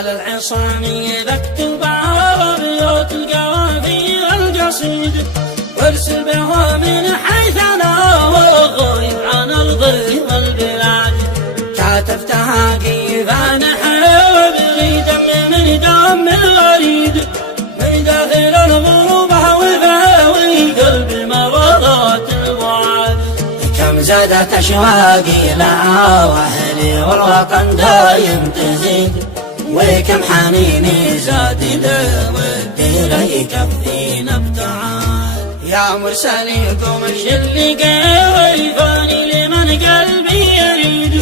العصامي بكتب أبيات القوافي القصيد وارسل بها من حيث أنا وغيب عن الغيب والبلاد. كاتفتها كيف نحب لي دم من دم الوريد من داخل الغروبة وفاوي قلبي مرضات البعاد. كم زادت أشواقي لها وأهلي والوطن دايم تزيد وكم حنيني زاد له ودي لا يكفينا ابتعاد. يا مرسلي قوم الشلي قيفاني لمن قلبي يريد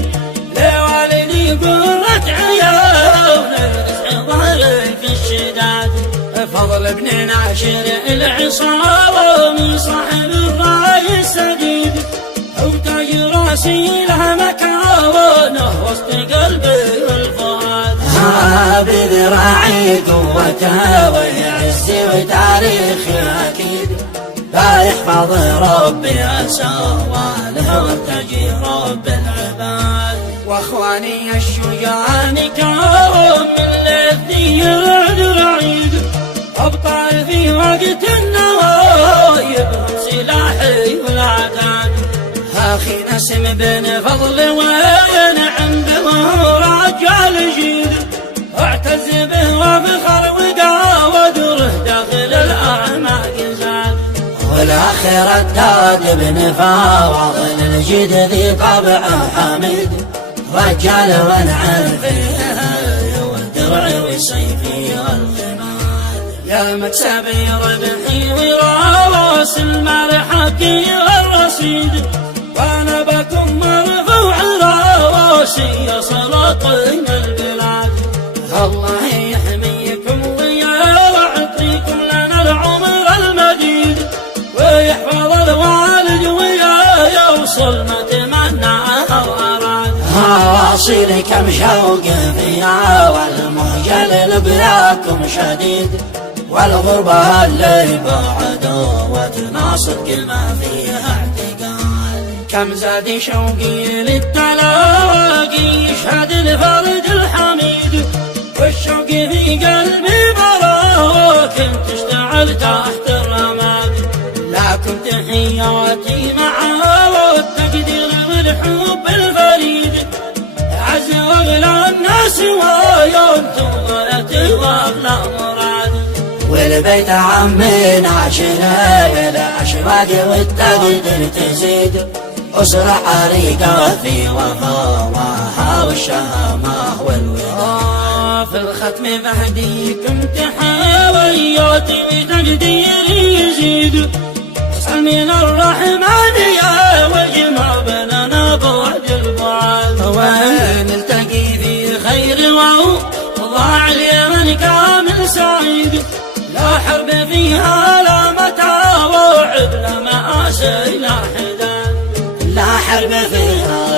لوالدي قرة عيون ظهري في الشداد. فضل ابن ناشر العصام صاحب الراي السديد أو تاج راسي له مكانه وسط قلبي والفؤاد. بذراعي قوته وعزي وتاريخي أكيد فيحفظ ربي أسواله وارتجي رب العباد. واخواني الشجعان كانوا من الذي يرعد العيد أبطال في وقت النوايب سلاحي والعتاد. أخي نسم بن فضل ونعم به رجال جيد اعتز به وفخر وقا ودره داخل الأعماق زاد. والآخر الداد بن فاضل الجد ذي طبعه حميد رجال ونعم فيه والدرع وسيفي والغماد. يا مكسبي ربحي وراس المرحكي والرصيد وانا بكم مرفوع راسي يا سلاطين البلاد. الله يحميكم ويعطيكم لنا العمر المديد ويحفظ الوالد ويا يوصل ما تمناه واراد. واصيل كم شوق فيها والمهجل بلاكم شديد والغربة اللي بعدوا وتناصر كل ما فيها اعتقال. كم زاد شوقي للتلاقي يشهد الفرد الحميد والشوق في قلبي برا كنت اشتعل تحت الرماد. لكم تحياتي معها والتقدير والحب الفريد عز واغلى الناس ويوم غلت واغلى مراد. والبيت عمنا شنايا الاشواق والتقدير تزيد أسرع عريقة في وفاها والشهامة والوداد. في الختم بهديكم تحاوياتي وتقديري يزيد اسأل من الرحمن يا وجمع بيننا بعد البعاد. وين نلتقي في خير وضاع اليمن كامل سعيد لا حرب فيها لا متى وعد لا مآسي لا حداد. لا حرب فيها